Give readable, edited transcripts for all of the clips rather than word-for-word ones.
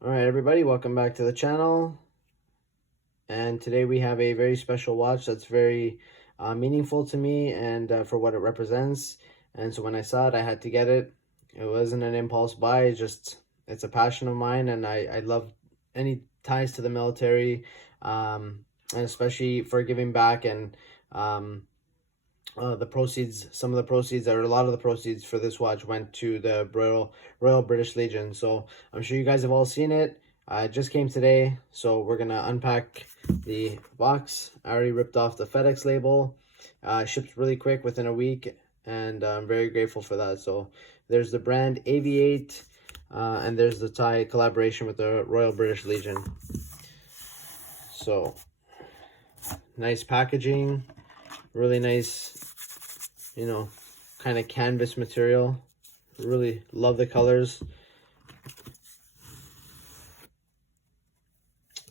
All right, everybody, welcome back to the channel. And today we have a very special watch that's very meaningful to me and for what it represents. And so when I saw it, I had to get it. It wasn't an impulse buy, it's a passion of mine, and I love any ties to the military, and especially for giving back and the proceeds, some of the proceeds, or a lot of the proceeds for this watch went to the Royal British Legion. So I'm sure you guys have all seen it. It just came today, so we're gonna unpack the box. I already ripped off the FedEx label. Shipped really quick within a week, and I'm very grateful for that. So there's the brand AVI-8, and there's the tie collaboration with the Royal British Legion. So nice packaging, really nice, kind of canvas material. Really love the colors.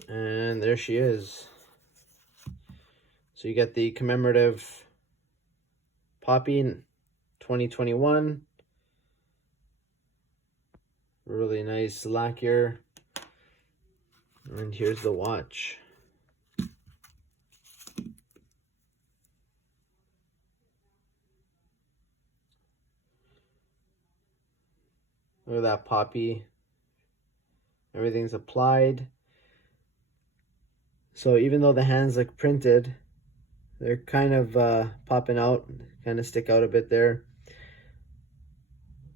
And there she is. So you get the commemorative Poppy 2021. Really nice lacquer. And here's the watch. Look at that Poppy. Everything's applied. So even though the hands look printed, they're kind of popping out, kind of stick out a bit there.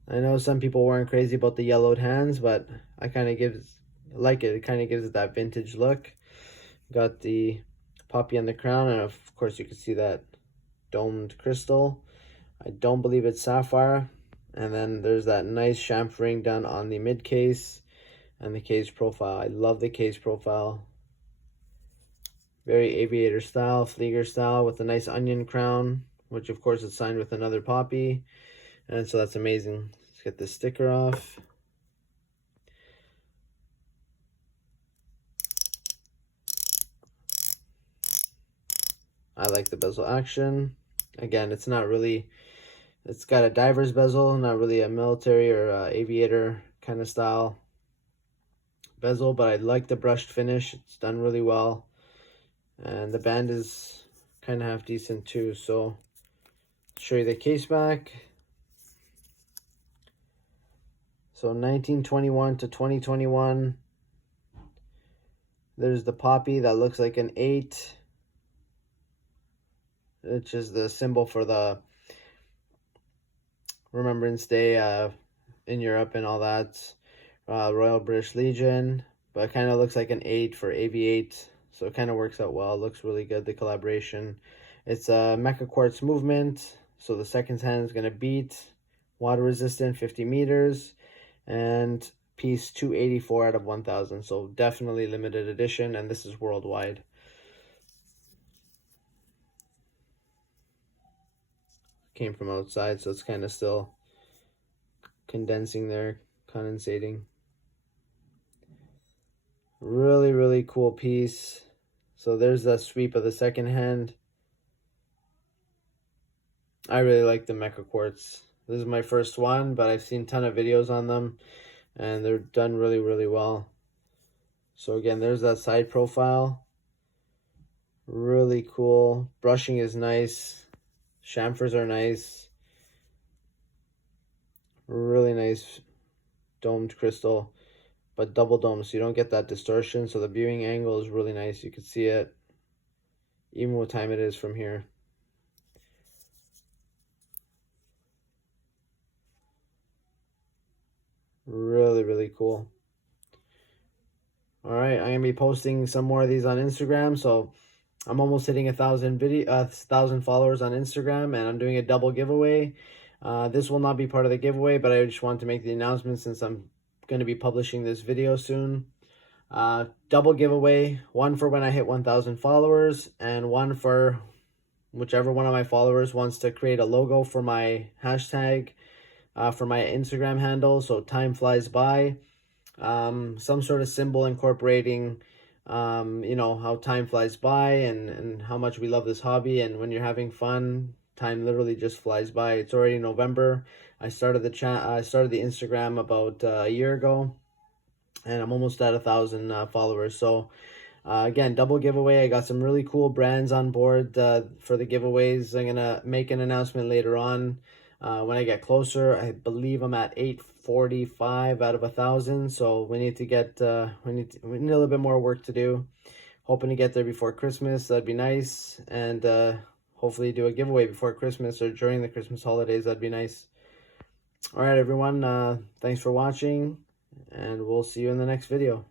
I know some people weren't crazy about the yellowed hands, but I kind of like it. It kind of gives it that vintage look. Got the Poppy on the crown, and of course you can see that domed crystal. I don't believe it's sapphire. And then there's that nice chamfering done on the mid case and the case profile. I love the case profile. Very aviator style, Flieger style, with a nice onion crown, which of course is signed with another Poppy. And so that's amazing. Let's get this sticker off. I like the bezel action. Again, it's not really, it's got a diver's bezel, not really a military or aviator kind of style bezel, but I like the brushed finish. It's done really well. And the band is kind of half decent too. So I'll show you the case back. So 1921 to 2021. There's the Poppy that looks like an 8, which is the symbol for the Remembrance Day in Europe and all that. Royal British Legion, but it kind of looks like an 8 for AV-8, so it kind of works out well. It looks really good, the collaboration. It's a mecha quartz movement, so the second hand is going to beat, water resistant, 50 meters, and piece 284 out of 1,000, so definitely limited edition, and this is worldwide. Came from outside, so it's kind of still condensing there, condensating. Really, really cool piece. So there's the sweep of the second hand. I really like the mecha quartz. This is my first one, but I've seen a ton of videos on them, and they're done really, really well. So again, there's that side profile. Really cool. Brushing is nice. Chamfers are nice. Really nice domed crystal, but double dome, so you don't get that distortion. So the viewing angle is really nice. You can see it even what time it is from here. Really, really cool. All right, I'm gonna be posting some more of these on Instagram. So I'm almost hitting 1,000 followers on Instagram, and I'm doing a double giveaway. This will not be part of the giveaway, but I just wanted to make the announcement since I'm going to be publishing this video soon. Double giveaway, one for when I hit 1,000 followers, and one for whichever one of my followers wants to create a logo for my hashtag, for my Instagram handle. So time flies by. Some sort of symbol incorporating how time flies by and how much we love this hobby, and when you're having fun, time literally just flies by. It's already November. I started the Instagram about a year ago, and I'm almost at 1,000 followers. So again, double giveaway. I got some really cool brands on board for the giveaways. I'm gonna make an announcement later on when I get closer. I believe I'm at 845 out of 1,000. So we need to get we need a little bit more work to do. Hoping to get there before Christmas. That'd be nice, and hopefully do a giveaway before Christmas or during the Christmas holidays. That'd be nice. All right, everyone. Thanks for watching, and we'll see you in the next video.